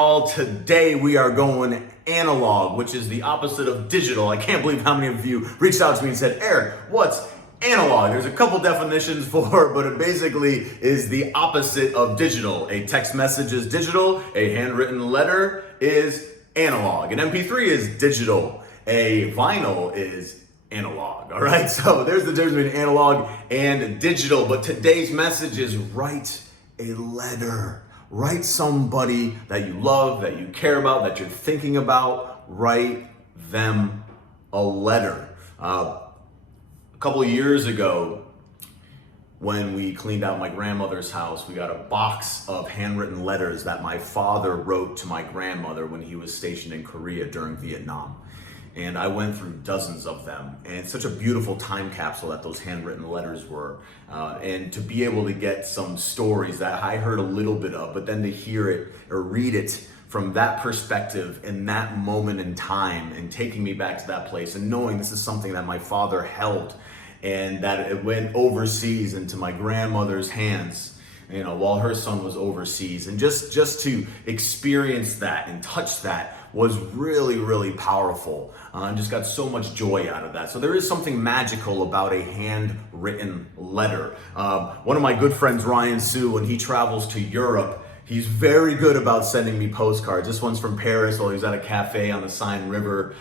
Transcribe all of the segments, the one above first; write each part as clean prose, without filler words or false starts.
All today we are going analog, which is the opposite of digital. I can't believe how many of you reached out to me and said, Eric, what's analog? There's a couple definitions for it, but it basically is the opposite of digital. A text message is digital, a handwritten letter is analog, an MP3 is digital, a vinyl is analog, all right? So there's the difference between analog and digital, but today's message is write a letter. Write somebody that you love, that you care about, that you're thinking about. Write them a letter. A couple of years ago, when we cleaned out my grandmother's house, we got a box of handwritten letters that my father wrote to my grandmother when he was stationed in Korea during Vietnam. And I went through dozens of them, and it's such a beautiful time capsule that those handwritten letters were. And to be able to get some stories that I heard a little bit of, but then to hear it or read it from that perspective in that moment in time and taking me back to that place and knowing this is something that my father held and that it went overseas into my grandmother's hands, you know, while her son was overseas. And just to experience that and touch that was really, really powerful. I just got so much joy out of that. So there is something magical about a handwritten letter. One of my good friends, Ryan Sue, when he travels to Europe, he's very good about sending me postcards. This one's from Paris while he was at a cafe on the Seine River,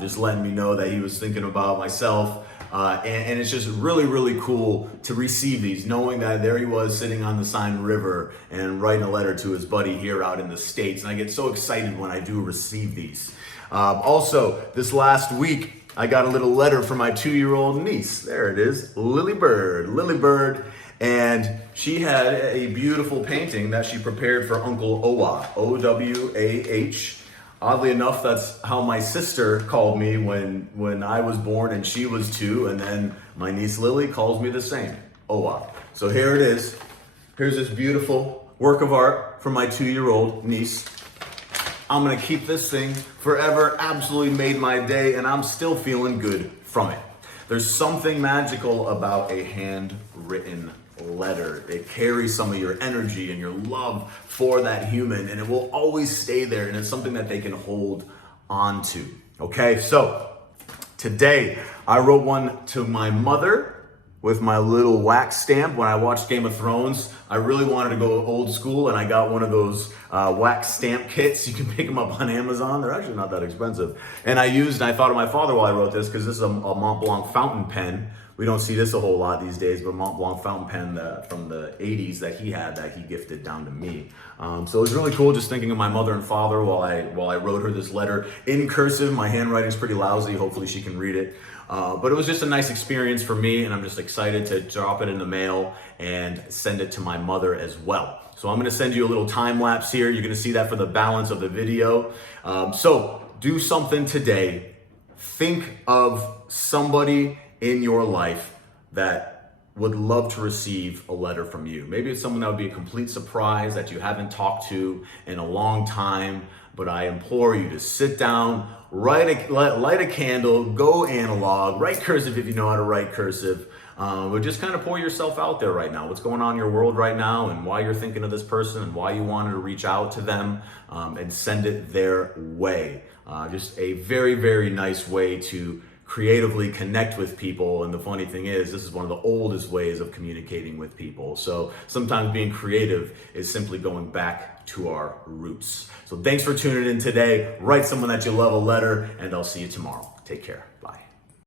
just letting me know that he was thinking about myself. And it's just really, really cool to receive these, knowing that there he was sitting on the Seine River and writing a letter to his buddy here out in the States. And I get so excited when I do receive these. Also, this last week, I got a little letter from my 2-year-old niece. There it is, Lily Bird. And she had a beautiful painting that she prepared for Uncle Owah, O-W-A-H. Oddly enough, that's how my sister called me when I was born and she was 2, and then my niece Lily calls me the same, Owah. So here it is. Here's this beautiful work of art from my 2-year-old niece. I'm gonna keep this thing forever. Absolutely made my day, and I'm still feeling good from it. There's something magical about a handwritten letter. It carries some of your energy and your love for that human, and it will always stay there, and it's something that they can hold on to. Okay, so today I wrote one to my mother with my little wax stamp. When I watched Game of Thrones, I really wanted to go old school, and I got one of those wax stamp kits. You can pick them up on Amazon. They're actually not that expensive. And I thought of my father while I wrote this, because this is a Mont Blanc fountain pen. We don't see this a whole lot these days, but Mont Blanc fountain pen from the 80s that he had, that he gifted down to me. So it was really cool just thinking of my mother and father while I wrote her this letter in cursive. My handwriting's pretty lousy. Hopefully she can read it. But it was just a nice experience for me, and I'm just excited to drop it in the mail and send it to my mother as well. So I'm gonna send you a little time lapse here. You're gonna see that for the balance of the video. So do something today. Think of somebody in your life that would love to receive a letter from you. Maybe it's someone that would be a complete surprise that you haven't talked to in a long time, but I implore you to sit down, light a candle, go analog, write cursive if you know how to write cursive, but just kind of pour yourself out there right now. What's going on in your world right now, and why you're thinking of this person, and why you wanted to reach out to them, and send it their way. Just a very, very nice way to creatively connect with people. And the funny thing is, this is one of the oldest ways of communicating with people. So sometimes being creative is simply going back to our roots. So thanks for tuning in today. Write someone that you love a letter, and I'll see you tomorrow. Take care. Bye.